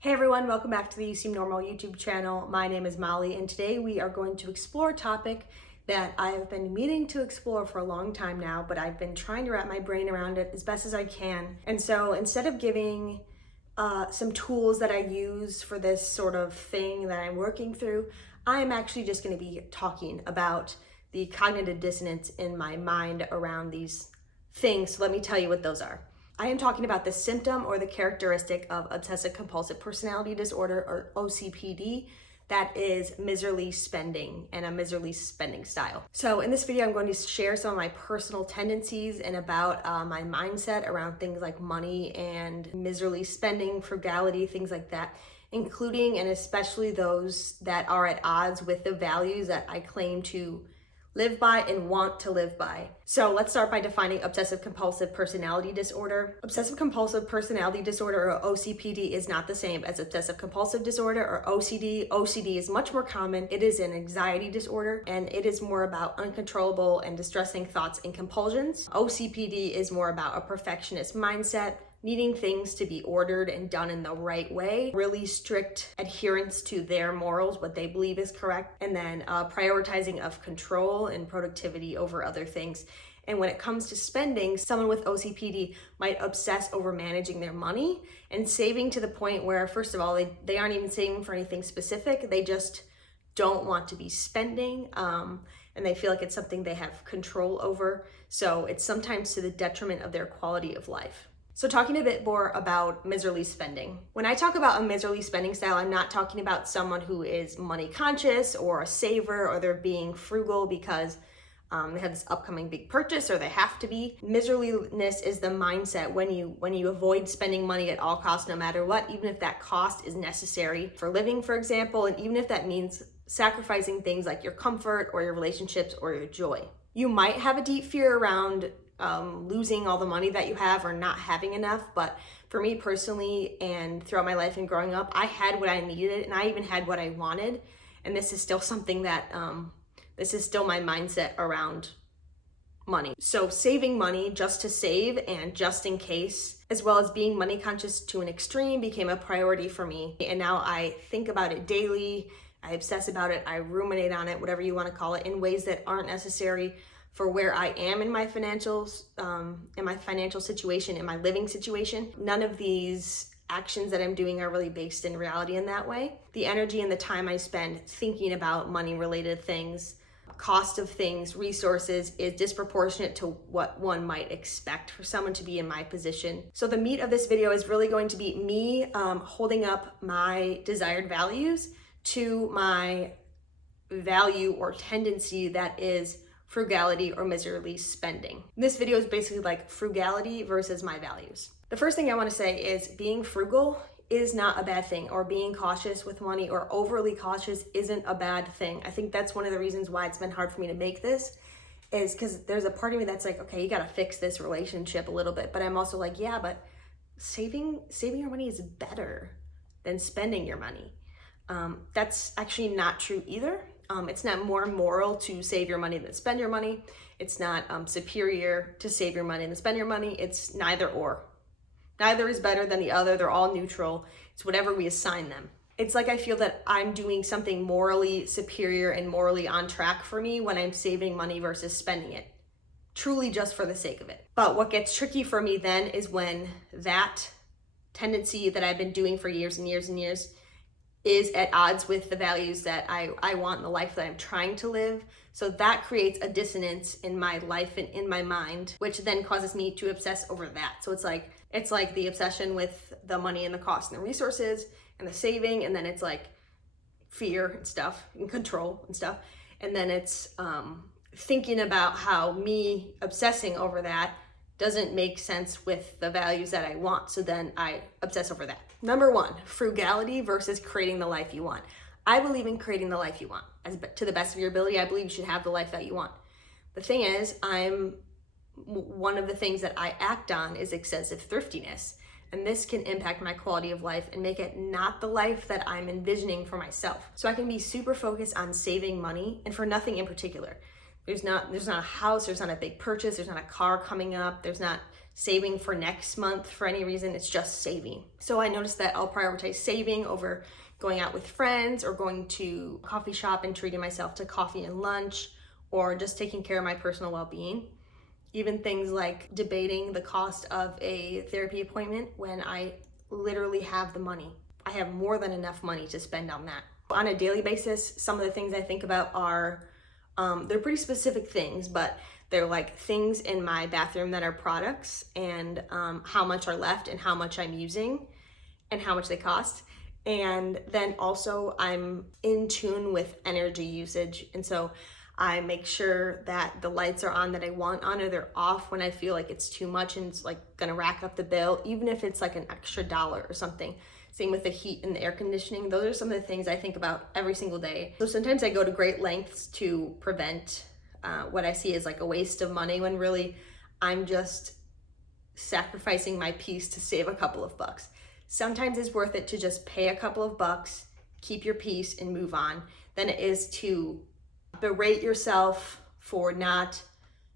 Hey everyone, welcome back to the You Seem Normal YouTube channel. My name is Molly, and today we are going to explore a topic that I have been meaning to explore for a long time now, but I've been trying to wrap my brain around it as best as I can. And so instead of giving some tools that I use for this sort of thing that I'm working through, I am actually just going to be talking about the cognitive dissonance in my mind around these things. So let me tell you what those are. I am talking about the symptom or the characteristic of obsessive-compulsive personality disorder, or OCPD, that is miserly spending and a miserly spending style. So in this video, I'm going to share some of my personal tendencies and about my mindset around things like money and miserly spending, frugality, things like that, including and especially those that are at odds with the values that I claim to live by and want to live by. So let's start by defining obsessive-compulsive personality disorder. Obsessive-compulsive personality disorder, or OCPD, is not the same as obsessive-compulsive disorder, or OCD. OCD is much more common. It is an anxiety disorder, and it is more about uncontrollable and distressing thoughts and compulsions. OCPD is more about a perfectionist mindset, needing things to be ordered and done in the right way, really strict adherence to their morals, what they believe is correct, and then prioritizing of control and productivity over other things. And when it comes to spending, someone with OCPD might obsess over managing their money and saving to the point where, first of all, they aren't even saving for anything specific. They just don't want to be spending, and they feel like it's something they have control over. So it's sometimes to the detriment of their quality of life. So talking a bit more about miserly spending. When I talk about a miserly spending style, I'm not talking about someone who is money conscious or a saver, or they're being frugal because they have this upcoming big purchase or they have to be. Miserliness is the mindset when you avoid spending money at all costs, no matter what, even if that cost is necessary for living, for example, and even if that means sacrificing things like your comfort or your relationships or your joy. You might have a deep fear around losing all the money that you have or not having enough, but for me personally and throughout my life and growing up, I had what I needed and I even had what I wanted, and this is still something that this is still my mindset around money. So saving money just to save and just in case, as well as being money conscious to an extreme, became a priority for me, and now I think about it daily. I obsess about it, I ruminate on it, whatever you want to call it, in ways that aren't necessary for where I am in my financials, in my financial situation, in my living situation. None of these actions that I'm doing are really based in reality in that way. The energy and the time I spend thinking about money-related things, cost of things, resources, is disproportionate to what one might expect for someone to be in my position. So the meat of this video is really going to be me holding up my desired values to my value or tendency that is frugality or miserly spending. This video is basically like frugality versus my values. The first thing I want to say is being frugal is not a bad thing, or being cautious with money or overly cautious isn't a bad thing. I think that's one of the reasons why it's been hard for me to make this, is because there's a part of me that's like, okay, you got to fix this relationship a little bit. But I'm also like, yeah, but saving your money is better than spending your money. That's actually not true either. It's not more moral to save your money than spend your money. It's not superior to save your money than spend your money. It's neither or. Neither is better than the other. They're all neutral. It's whatever we assign them. It's like I feel that I'm doing something morally superior and morally on track for me when I'm saving money versus spending it, truly just for the sake of it. But what gets tricky for me then is when that tendency that I've been doing for years and years and years is at odds with the values that I want in the life that I'm trying to live. So that creates a dissonance in my life and in my mind, which then causes me to obsess over that. So it's like the obsession with the money and the cost and the resources and the saving, and then it's like fear and stuff and control and stuff. And then it's thinking about how me obsessing over that doesn't make sense with the values that I want. So then I obsess over that. Number one, frugality versus creating the life you want. I believe in creating the life you want. To the best of your ability, I believe you should have the life that you want. The thing is, one of the things that I act on is excessive thriftiness. And this can impact my quality of life and make it not the life that I'm envisioning for myself. So I can be super focused on saving money and for nothing in particular. There's not a house, there's not a big purchase, there's not a car coming up, there's not saving for next month for any reason. It's just saving. So I noticed that I'll prioritize saving over going out with friends or going to a coffee shop and treating myself to coffee and lunch, or just taking care of my personal well-being. Even things like debating the cost of a therapy appointment when I literally have the money. I have more than enough money to spend on that. On a daily basis, some of the things I think about are, they're pretty specific things, but they're like things in my bathroom that are products, and how much are left and how much I'm using and how much they cost. And then also I'm in tune with energy usage. And so I make sure that the lights are on that I want on, or they're off when I feel like it's too much and it's like gonna rack up the bill, even if it's like an extra $1 or something. Same with the heat and the air conditioning. Those are some of the things I think about every single day. So sometimes I go to great lengths to prevent what I see as like a waste of money, when really I'm just sacrificing my peace to save a couple of bucks. Sometimes it's worth it to just pay a couple of bucks, keep your peace, and move on, than it is to berate yourself for not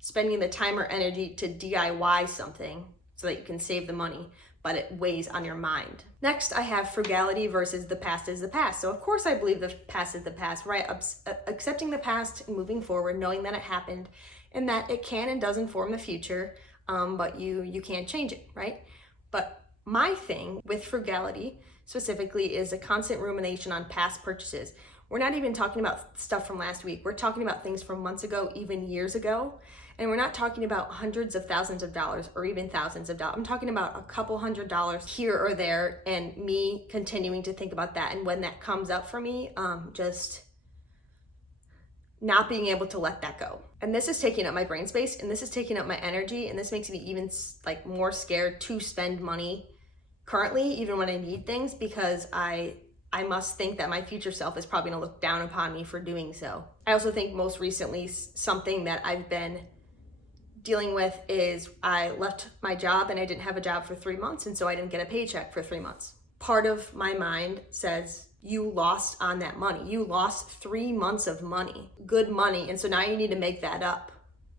spending the time or energy to DIY something so that you can save the money, but it weighs on your mind. Next, I have frugality versus the past is the past. So of course I believe the past is the past, right? Accepting the past and moving forward, knowing that it happened and that it can and does inform the future, but you can't change it, right? But my thing with frugality specifically is a constant rumination on past purchases. We're not even talking about stuff from last week. We're talking about things from months ago, even years ago. And we're not talking about hundreds of thousands of dollars or even thousands of dollars. I'm talking about a couple $100s here or there, and me continuing to think about that. And when that comes up for me, just not being able to let that go. And this is taking up my brain space, and this is taking up my energy, and this makes me even like more scared to spend money currently, even when I need things, because I must think that my future self is probably gonna look down upon me for doing so. I also think most recently something that I've been dealing with is I left my job and I didn't have a job for 3 months, and so I didn't get a paycheck for 3 months. Part of my mind says, you lost on that money. You lost 3 months of money, good money, and so now you need to make that up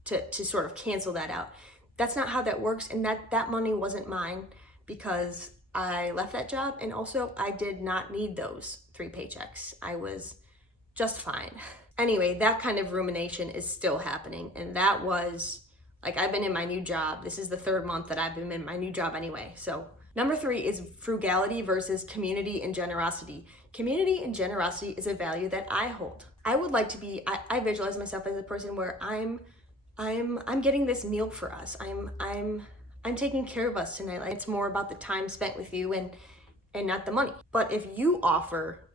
to sort of cancel that out. That's not how that works, and that money wasn't mine because I left that job, and also I did not need those 3 paychecks. I was just fine. Anyway, that kind of rumination is still happening, and that was, like, I've been in my new job. This is the 3rd month that I've been in my new job anyway. So number 3 is frugality versus community and generosity. Community and generosity is a value that I hold. I would like to be, I visualize myself as a person where I'm getting this meal for us. I'm taking care of us tonight. Like, it's more about the time spent with you and not the money. But if you offer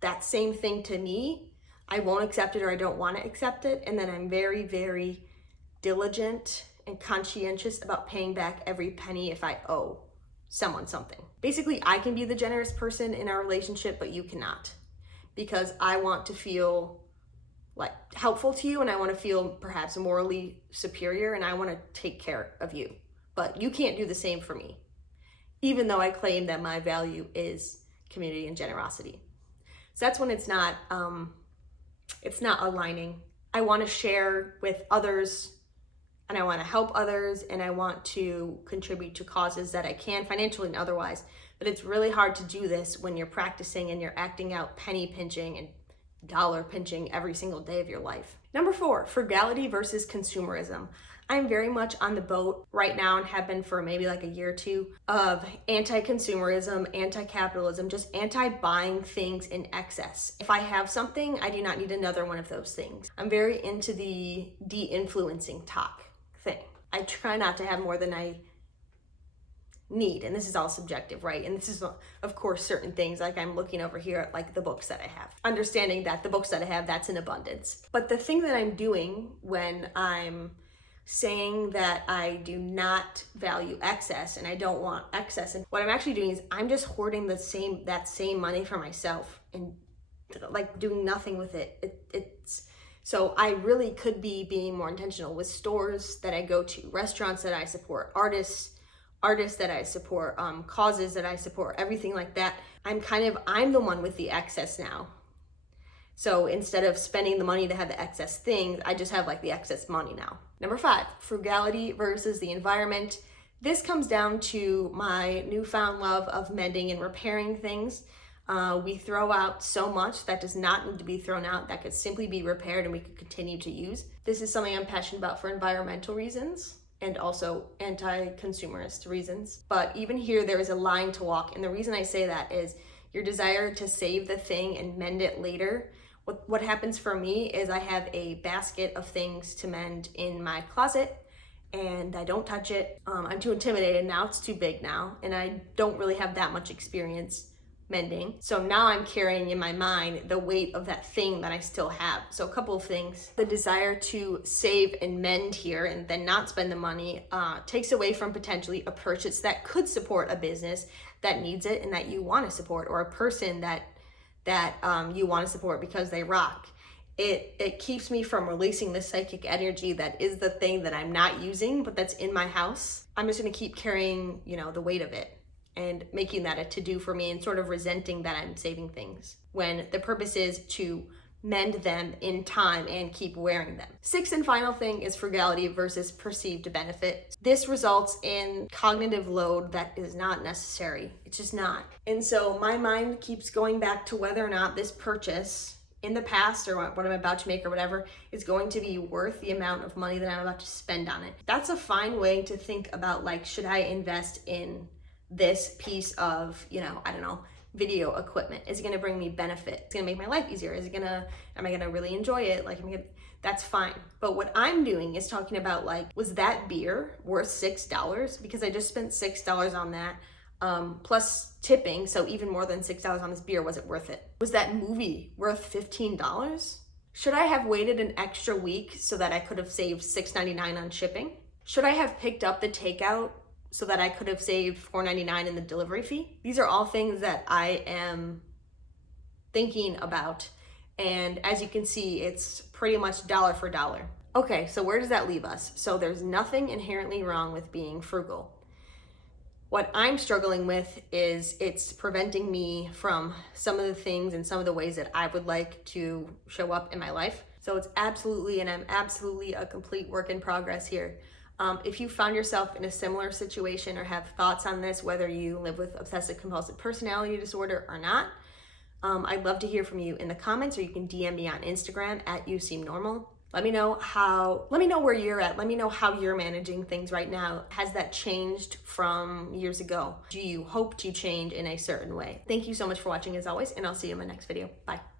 that same thing to me, I won't accept it, or I don't want to accept it. And then I'm very, very diligent and conscientious about paying back every penny if I owe someone something. Basically, I can be the generous person in our relationship, but you cannot, because I want to feel like helpful to you, and I want to feel perhaps morally superior, and I want to take care of you. But you can't do the same for me, even though I claim that my value is community and generosity. So that's when it's not aligning. I want to share with others, and I want to help others, and I want to contribute to causes that I can, financially and otherwise. But it's really hard to do this when you're practicing and you're acting out penny pinching and dollar pinching every single day of your life. Number 4, frugality versus consumerism. I'm very much on the boat right now, and have been for maybe like a year or two, of anti-consumerism, anti-capitalism, just anti-buying things in excess. If I have something, I do not need another one of those things. I'm very into the de-influencing talk thing. I try not to have more than I need, and this is all subjective, right? And this is, of course, certain things, like I'm looking over here at like the books that I have, understanding that the books that I have, that's in abundance. But the thing that I'm doing when I'm saying that I do not value excess and I don't want excess, and what I'm actually doing is I'm just hoarding that same money for myself and like doing nothing with it. So I really could be being more intentional with stores that I go to, restaurants that I support, artists that I support, causes that I support, everything like that. I'm the one with the excess now. So instead of spending the money to have the excess things, I just have like the excess money now. Number 5, frugality versus the environment. This comes down to my newfound love of mending and repairing things. We throw out so much that does not need to be thrown out, that could simply be repaired and we could continue to use. This is something I'm passionate about for environmental reasons and also anti-consumerist reasons. But even here, there is a line to walk. And the reason I say that is your desire to save the thing and mend it later. What happens for me is I have a basket of things to mend in my closet and I don't touch it. I'm too intimidated now, it's too big now, and I don't really have that much experience mending. So now I'm carrying in my mind the weight of that thing that I still have. So a couple of things. The desire to save and mend here and then not spend the money takes away from potentially a purchase that could support a business that needs it and that you want to support, or a person that you want to support because they rock. It keeps me from releasing the psychic energy that is the thing that I'm not using, but that's in my house. I'm just going to keep carrying, the weight of it and making that a to-do for me and sort of resenting that I'm saving things when the purpose is to mend them in time and keep wearing them. Sixth and final thing is frugality versus perceived benefit. This results in cognitive load that is not necessary. It's just not. And so my mind keeps going back to whether or not this purchase in the past or what I'm about to make or whatever is going to be worth the amount of money that I'm about to spend on it. That's a fine way to think about, like, should I invest in this piece of, video equipment? Is it gonna bring me benefit? It's gonna make my life easier. Am I gonna really enjoy it? That's fine. But what I'm doing is talking about, was that beer worth $6? Because I just spent $6 on that. Plus tipping, so even more than $6 on this beer. Was it worth it? Was that movie worth $15? Should I have waited an extra week so that I could have saved $6.99 on shipping? Should I have picked up the takeout so that I could have saved $4.99 in the delivery fee? These are all things that I am thinking about. And as you can see, it's pretty much dollar for dollar. Okay, so where does that leave us? So there's nothing inherently wrong with being frugal. What I'm struggling with is it's preventing me from some of the things and some of the ways that I would like to show up in my life. So I'm absolutely a complete work in progress here. If you found yourself in a similar situation or have thoughts on this, whether you live with obsessive-compulsive personality disorder or not, I'd love to hear from you in the comments, or you can DM me on Instagram at YouSeemNormal. Let me know where you're at. Let me know how you're managing things right now. Has that changed from years ago? Do you hope to change in a certain way? Thank you so much for watching as always, and I'll see you in my next video. Bye.